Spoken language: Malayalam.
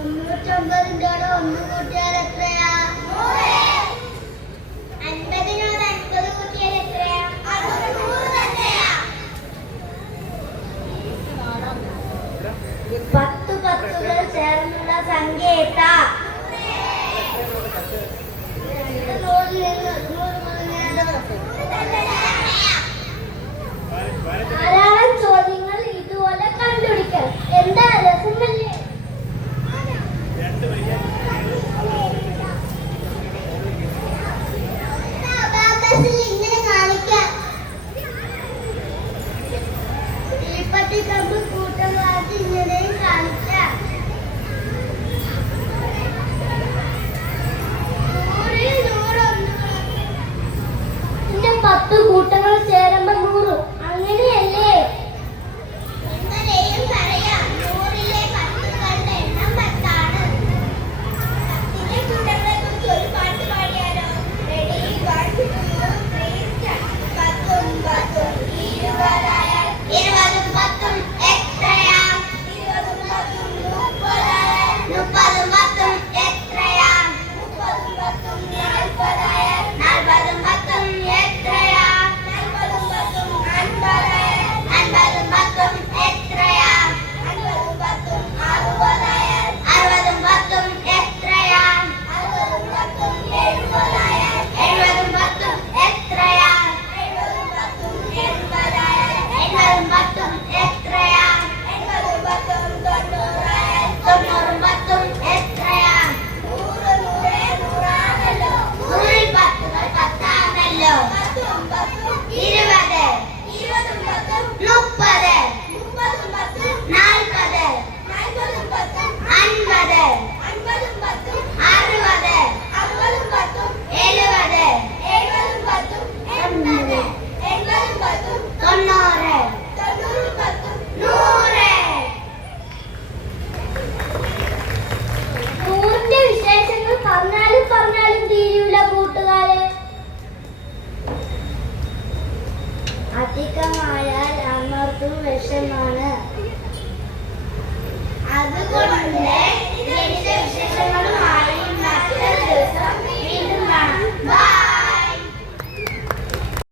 95 ഒന്ന് കൂട്ടിയാൽ എത്രയാ? 50 കൂട്ടിയാൽ എത്രയാ? 10 പത്തുകൾ ചേർന്നുള്ള സംഖ്യ ഏതാ? ധാരാളം ചോദ്യങ്ങൾ ഇതുപോലെ കണ്ടുപിടിക്കാം. എന്താ രസമല്ലേ? ഇങ്ങനെ കാണിക്കാം. തീപ്പട്ടി കമ്പ് കൂട്ടമാക്കി ഇങ്ങനെയും കാണിക്കാം. 10 കൂട്ടങ്ങൾ ചേരുമ്പോ 100. അങ്ങനെയല്ലേ? എങ്ങനെയും പറയാം. 100-ലെ 10കളുടെ എണ്ണം 10 ആണ്. 10ലെ കൂട്ടങ്ങളെ കുറിച്ച് ഒരു പാട്ട് പാടിയാലോ? റെഡി? 1 2 3 സ്റ്റാർട്ട്. 10 20ആയാൽ 20 10 എത്രയാ? 20 10 30ആയാൽ 30 10 എത്രയാ? 30 10 40ആയാൽ 40 10 എത്രയാ? 40 10 50ആയാൽ 50 10 എത്രയാ? 50 10 60ആയാൽ 60 10 എത്രയാ? 60 10 70ആയാൽ 70 10 എത്രയാ? 70 10 80ആയാൽ 80 10 എത്രയാ? 80 10 90ആയാൽ 90 10 എത്രയാ? 100 100 100ആണല്ലോ. 100ൽ 10കൾ 10 ആണല്ലോ. 20 20 10 30 30 10 40 40 10 50 50 10 60 60 10 70 70 10 80 80 10 90 90 10 100. 100ന്റെ വിശേഷങ്ങൾ പറഞ്ഞാലും തീരൂല കൂട്ടുകാരെ. അധികമായാൽ അമർത്തും വിഷമാണ്. അതുകൊണ്ട്